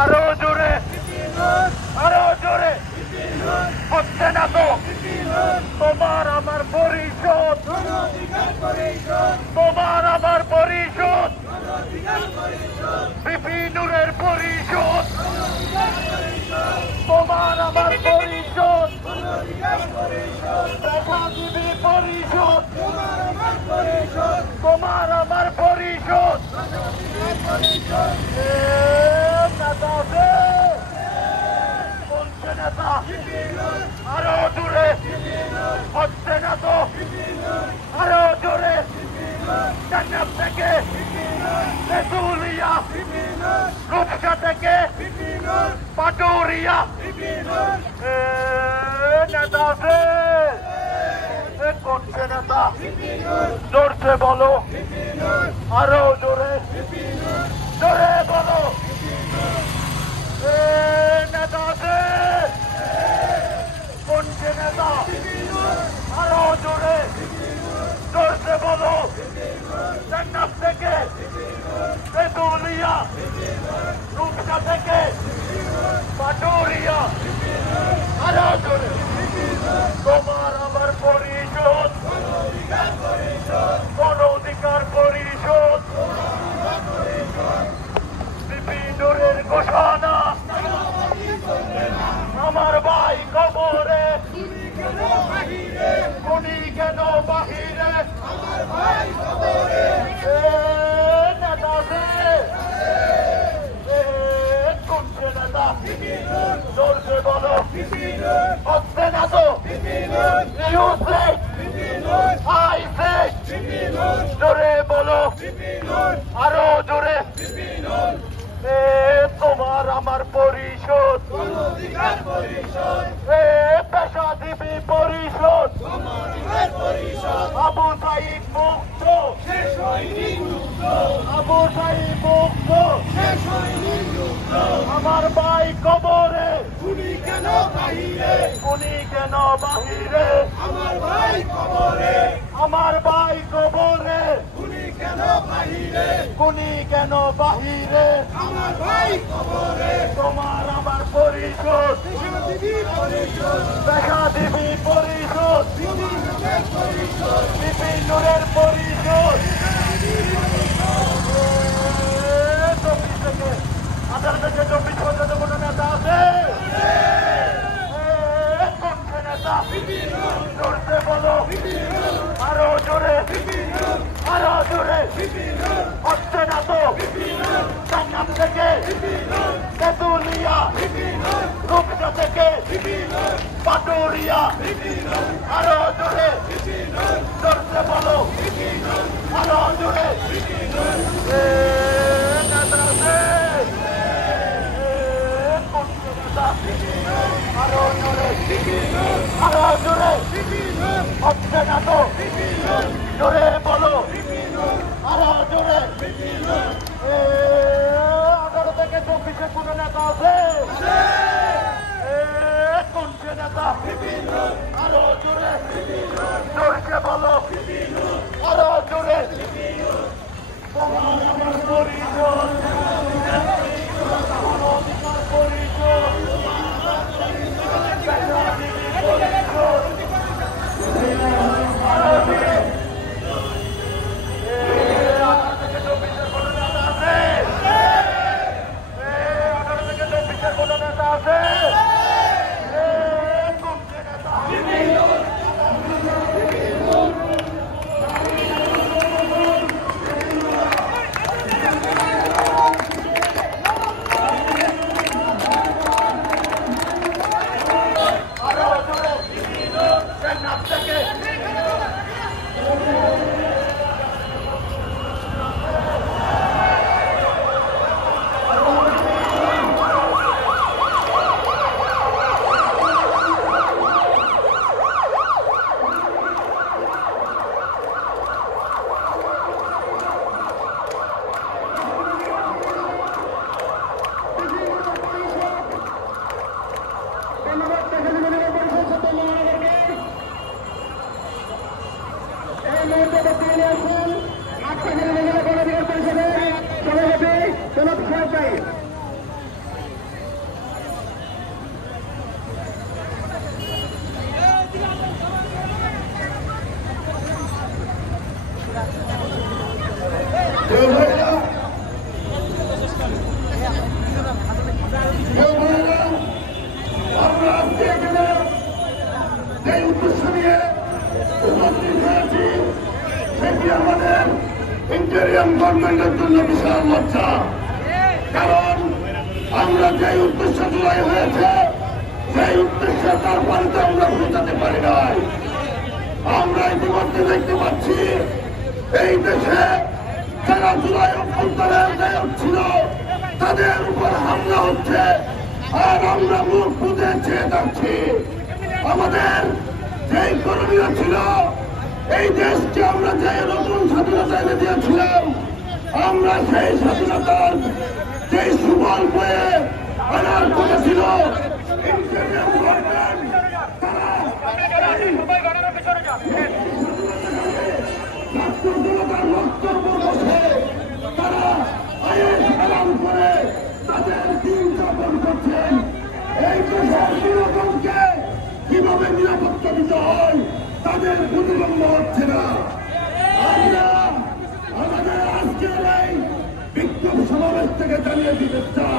আরো জোরে, আরো জোরে, হচ্ছে না তো তোমার আমার পরিশোধ, তোমার আমার পরিশোধ, বিপিনুরের পরিশোধ, তোমার আমার পরিশোধ, পেশাজীবী পরিশোধ, তোমার আমার পরিশোধ। বলছে নেতা আরো দূরে, হচ্ছে না তো আরো জোরে, জান্নাত থেকে তেঁতুলিয়া, রূপসা থেকে পাটুরিয়া, নেতা করছে নেতা, জোরছে বলো, আরো জোরে, জোরে বলো, নেতা করছে নেতা, আরো জোরে, জোরছে বলো, জান্নাত থেকে তেঁতুলিয়া, রূপসা থেকে পাটুরিয়া, আরো জোরে, তোমার আমার পরিশোধ, কোন অধিকার পরিশোধ, বিপিনুরের ঘোষণা, আমার ভাই কবরে, খুনি কেন বাহিরে, নেতা করছে নেতা, চলছে বলো, হচ্ছে না তো জোরে বলো, আরো জোরে, তোমার আমার পরিশোধ, পেশাজীবী পরিশোধ, আবু সাইদ মুক্ত, আবু সাইদ মুক্ত, আমার ভাই কবরে, খুনি কেন বাহিরে, খুনি কেন বাহিরে, আমার ভাই কবরে, আমার ভাই কবরে, খুনি কেন বাহিরে, খুনি কেন বাহিরে, আমার ভাই কবরে, তোমার আমার পরিশোধ, পেশাজীবী পরিষদ, পেশাজীবী পরিশোধ, বিপিনুরের পরিষদ, বিপিনুরের পরিশোধ। 24 থেকে 18 থেকে 24 পর্যন্ত কোন নেতা আছে? কোনছে নেতা? জোরছে বলো, আরো জোরে, আরো জোরে, হচ্ছে না তো জান্নাত থেকে তেঁতুলিয়া, রূপসা থেকে পাটুরিয়া, আরো জোরে, জোরছে বলো, আরো জোরে, আরো জোরে, আরো জোরে, হচ্ছে না তো জোরে বলো, আরো জোরে, 18 থেকে 24 কোন নেতা আছে? কোনছে নেতা? আরো জোরে, জোরছে বলো, আরো জোরে, তোমার আমার পিএম গভর্নমেন্টের জন্য বিশাল লজ্জা। কারণ আমরা যে উদ্দেশ্য জুলাই হয়েছে সেই উদ্দেশ্যে তার পানিতে আমরা পৌঁছাতে পারি নাই। আমরা ইতিমধ্যে দেখতে পাচ্ছি এই দেশে যারা জুলাই অভ্যন্তরের নায়ক ছিল তাদের উপর হামলা হচ্ছে, আর আমরা মুখ বুঝে চেয়ে যাচ্ছি। আমাদের যেই করণীয় ছিল, এই দেশকে আমরা যে নতুন স্বাধীনতা এনে দিয়েছিলাম, আমরা সেই স্বাধীনতার যে সুফল বয়ে আনার কথা ছিল, জনতার বক্তব্য বসে তারা আইন পালন করে তাদের দিন যাপন করছেন। এই দেশের জনগণকে কিভাবে নিরাপত্তা দিতে হয় তাদের প্রতিবন্ধ হচ্ছে না। আমরা আমাদের আজকের এই বিক্ষোভ সমাবেশ থেকে জানিয়ে দিতে চাই,